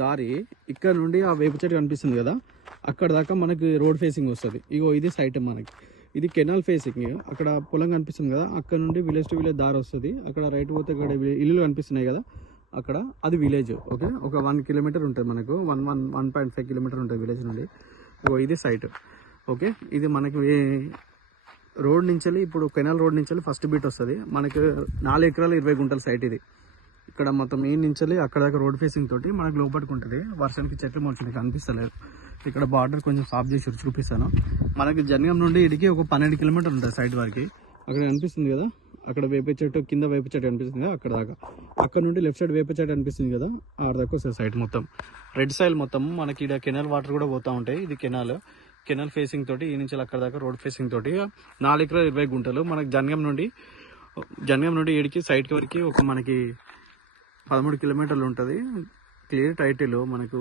దారి ఇక్కడ నుండి ఆ వేప చెట్టు కనిపిస్తుంది కదా, అక్కడ దాకా మనకి రోడ్ ఫేసింగ్ వస్తుంది. ఇగో ఇది సైట్ మనకి, ఇది కెనాల్ ఫేసింగ్. అక్కడ పొలం కనిపిస్తుంది కదా, అక్కడ నుండి విలేజ్ టు విలేజ్ దారి వస్తుంది. అక్కడ రైట్ పోతే ఇక్కడ ఇల్లు కనిపిస్తున్నాయి కదా, అక్కడ అది విలేజ్. ఓకే, ఒక 1 కిలోమీటర్ ఉంటుంది మనకు, 1.5 కిలోమీటర్ ఉంటుంది విలేజ్ నుండి. ఇగో ఇది సైట్. ఓకే, ఇది మనకి రోడ్ నుంచి, ఇప్పుడు కెనాల్ రోడ్ నుంచి ఫస్ట్ బీట్ వస్తుంది మనకి. 4 ఎకరాలు 20 గుంటల సైట్ ఇది. ఇక్కడ మొత్తం మెయిన్ నుంచి అక్కడ దాకా రోడ్ ఫేసింగ్ తోటి మనకు లోపలికి ఉంటుంది. వర్షానికి చెట్లు మొలిచి కనిపిస్తలేదు. ఇక్కడ బార్డర్ కొంచెం సాఫ్ చేసి చూపిస్తాను. మనకి జనగం నుండి ఇడికి ఒక 12 కిలోమీటర్ ఉంటుంది సైడ్ వరకు. అక్కడ కనిపిస్తుంది కదా, అక్కడ వేప చెట్టు కింద వేప చెట్టు కనిపిస్తుంది కదా, అక్కడ దాకా. అక్కడ నుండి లెఫ్ట్ సైడ్ వేప చెట్టు అనిపిస్తుంది కదా, ఆడ దాకా వస్తుంది సైడ్ మొత్తం. రెడ్ సైల్ మొత్తం మనకి ఇక్కడ కెనాల్ వాటర్ కూడా పోతూ ఉంటాయి. ఇది కెనాల్ ఫేసింగ్ తోటి ఈ నుంచి అక్కడ దాకా రోడ్ ఫేసింగ్ తోటి 4 ఎకరాలు 20 గుంటలు. మనకి జనగం నుండి ఈడికి సైడ్ వరకు ఒక మనకి 13 కిలోమీటర్లు ఉంటుంది. క్లియర్ టైటిల్ మనకు